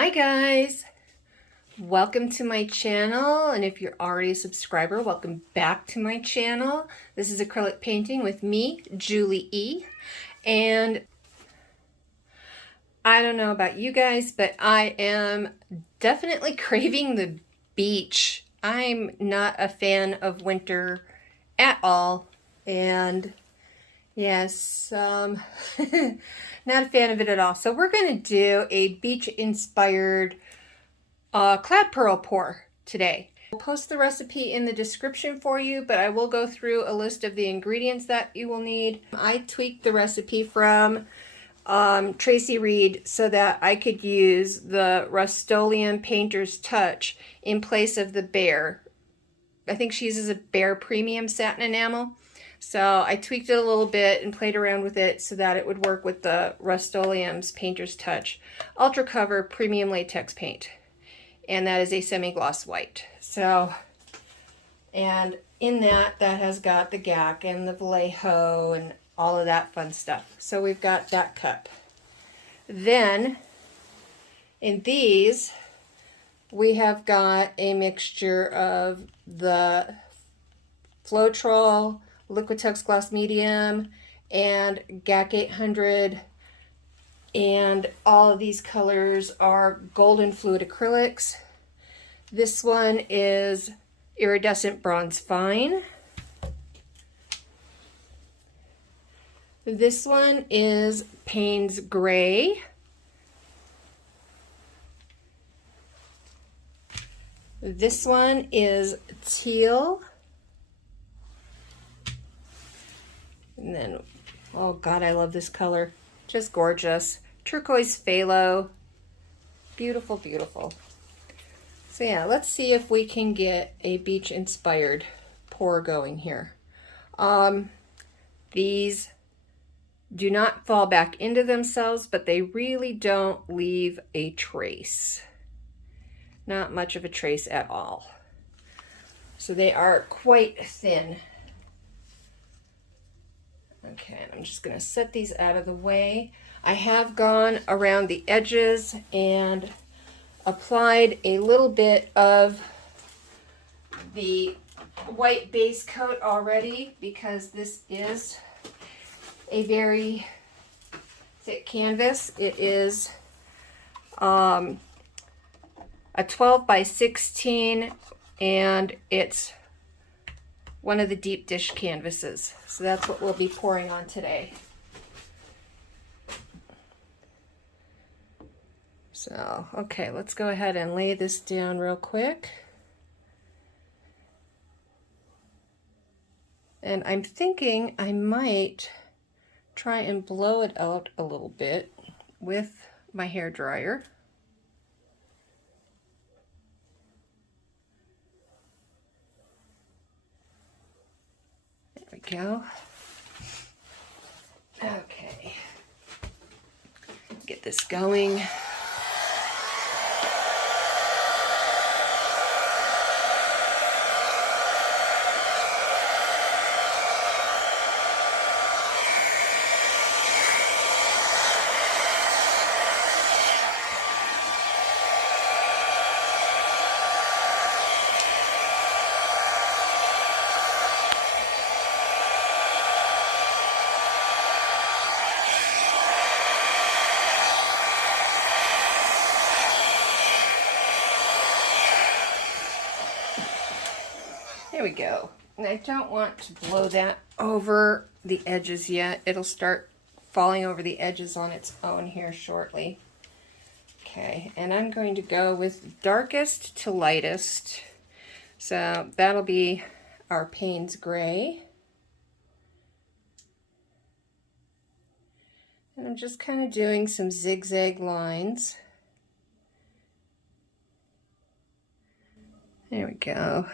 Hi guys, welcome to my channel, and if you're already a subscriber, welcome back to my channel. This is acrylic painting with me, Julie E. And I don't know about you guys, but I am definitely craving the beach. I'm not a fan of winter at all, and yes, not a fan of it at all. So we're going to do a beach-inspired clad pearl pour today. I'll post the recipe in the description for you, but I will go through a list of the ingredients that you will need. I tweaked the recipe from Tracy Reed so that I could use the Rust-Oleum Painter's Touch in place of the Bear. I think she uses a Bear Premium Satin Enamel. So I tweaked it a little bit and played around with it so that it would work with the Rust-Oleum's Painter's Touch Ultra Cover Premium Latex Paint. And that is a semi-gloss white. So, and in that has got the GAC and the Vallejo and all of that fun stuff. So we've got that cup. Then, in these, we have got a mixture of the Floetrol Liquitex Gloss Medium and GAC 800, and all of these colors are golden fluid acrylics. This one is iridescent bronze fine. This one is Payne's gray. This one is teal. And then, oh God, I love this color. Just gorgeous. Turquoise phthalo. Beautiful, beautiful. So yeah, let's see if we can get a beach-inspired pour going here. These do not fall back into themselves, but they really don't leave a trace. Not much of a trace at all. So they are quite thin. Okay, I'm just going to set these out of the way. I have gone around the edges and applied a little bit of the white base coat already because this is a very thick canvas. It is a 12 by 16 and it's one of the deep dish canvases. So that's what we'll be pouring on today. So, okay, let's go ahead and lay this down real quick. And I'm thinking I might try and blow it out a little bit with my hair dryer. There we go. Okay. Get this going. There we go. And I don't want to blow that over the edges yet. It'll start falling over the edges on its own here shortly. Okay, and I'm going to go with darkest to lightest. So that'll be our Payne's gray. And I'm just kind of doing some zigzag lines. There we go.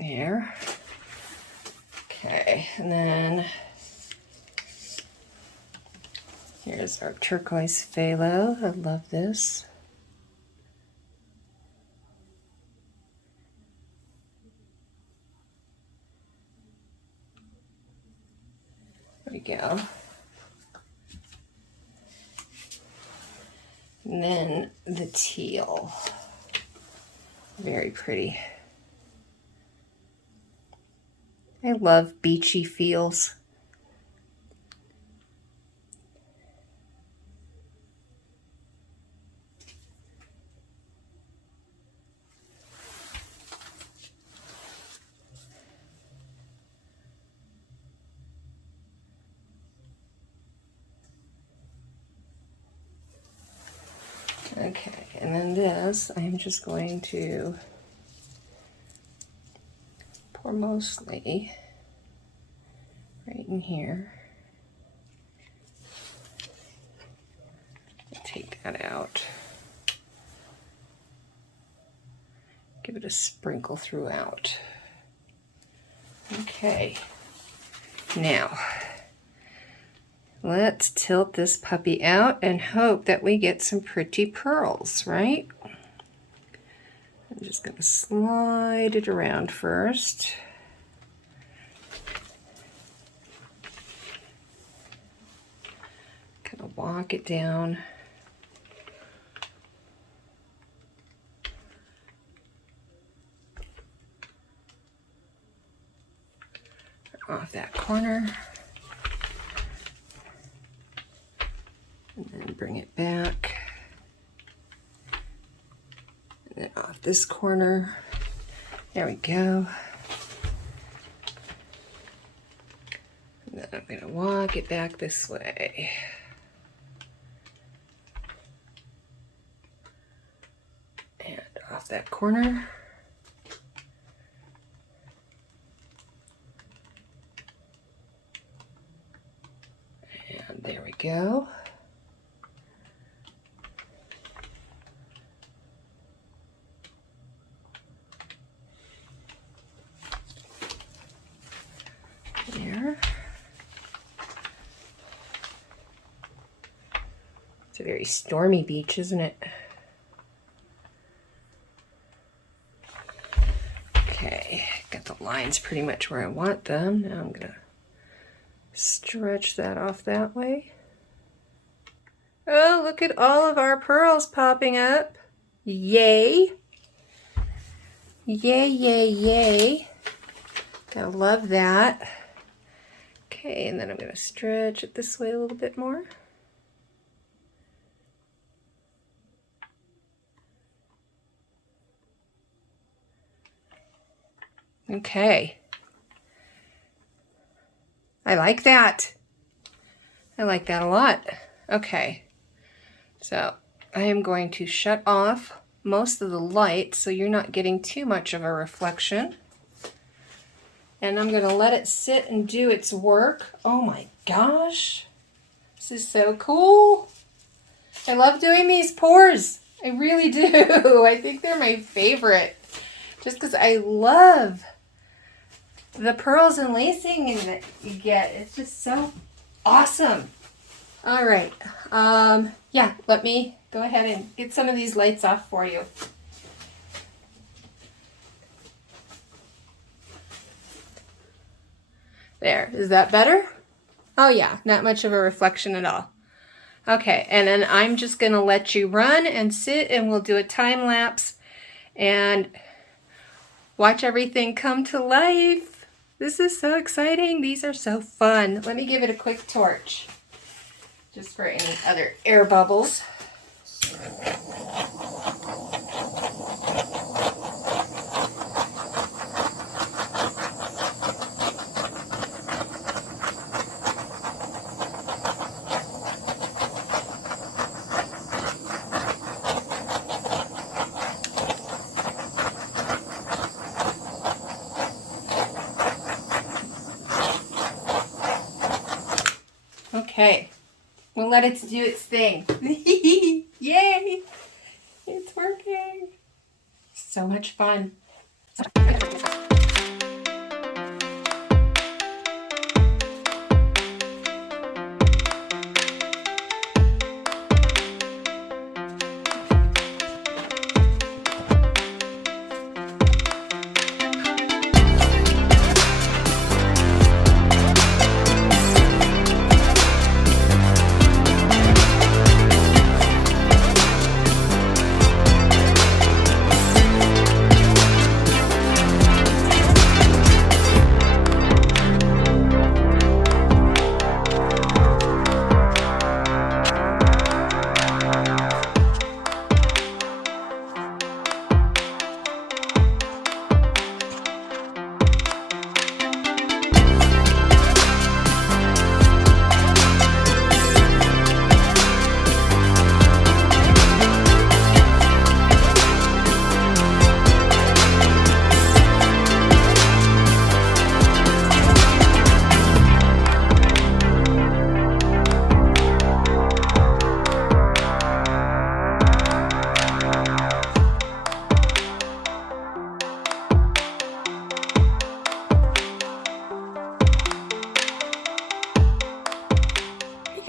There. Okay, and then here's our turquoise phthalo. I love this. we go. And then the teal. Very pretty. I love beachy feels. Okay, and then this, I'm just going to pour mostly right in here. Take that out. Give it a sprinkle throughout. Okay, now let's tilt this puppy out and hope that we get some pretty pearls, right? I'm just going to slide it around first. Kind of walk it down. Off that corner. And then bring it back. And then off this corner. There we go. And then I'm going to walk it back this way. And off that corner. And there we go. There. It's a very stormy beach, isn't it? Okay, got the lines pretty much where I want them. Now I'm gonna stretch that off that way. Oh, look at all of our pearls popping up. Yay. Yay, yay, yay. I love that. Okay, and then I'm going to stretch it this way a little bit more. Okay. I like that. I like that a lot. Okay. So I am going to shut off most of the light so you're not getting too much of a reflection. And I'm going to let it sit and do its work. Oh my gosh. This is so cool. I love doing these pours. I really do. I think they're my favorite. Just because I love the pearls and lacing that you get. It's just so awesome. All right. Yeah, let me go ahead and get some of these lights off for you. There, is that better? Oh yeah, not much of a reflection at all. Okay, and then I'm just gonna let you run and sit and we'll do a time lapse and watch everything come to life. This is so exciting. These are so fun. Let me give it a quick torch, just for any other air bubbles. Okay, we'll let it do its thing. Yay! It's working. So much fun.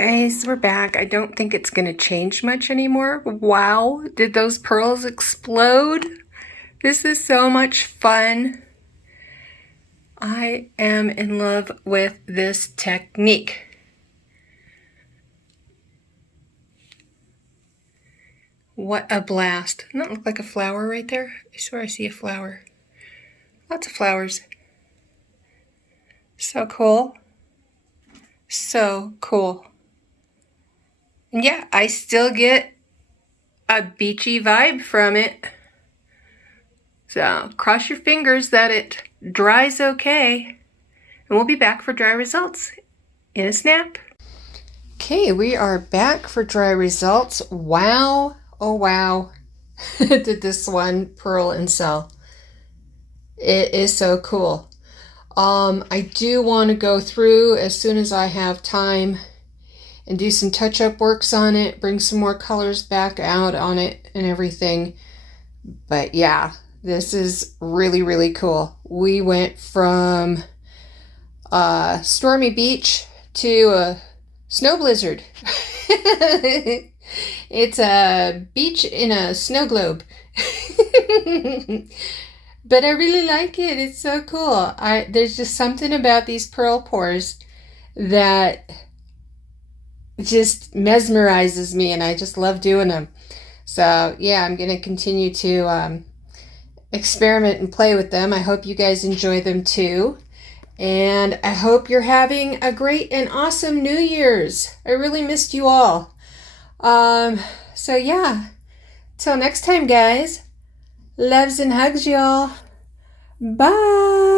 Guys, we're back. I don't think it's going to change much anymore. Wow, did those pearls explode? This is so much fun. I am in love with this technique. What a blast. Doesn't that look like a flower right there? I swear I see a flower. Lots of flowers. So cool. So cool. And yeah, I still get a beachy vibe from it. So cross your fingers that it dries okay. And we'll be back for dry results in a snap. Okay, we are back for dry results. Wow. Oh wow. Did this one pearl and sell. It is so cool. I do want to go through as soon as I have time and do some touch-up works on it, bring some more colors back out on it and everything. But yeah, this is really, really cool. We went from a stormy beach to a snow blizzard. It's a beach in a snow globe. But I really like it. It's so cool. There's just something about these pearl pours that just mesmerizes me, and I just love doing them. So yeah, I'm going to continue to experiment and play with them. I hope you guys enjoy them too. And I hope you're having a great and awesome New Year's. I really missed you all. So yeah, till next time, guys. Loves and hugs, y'all. Bye.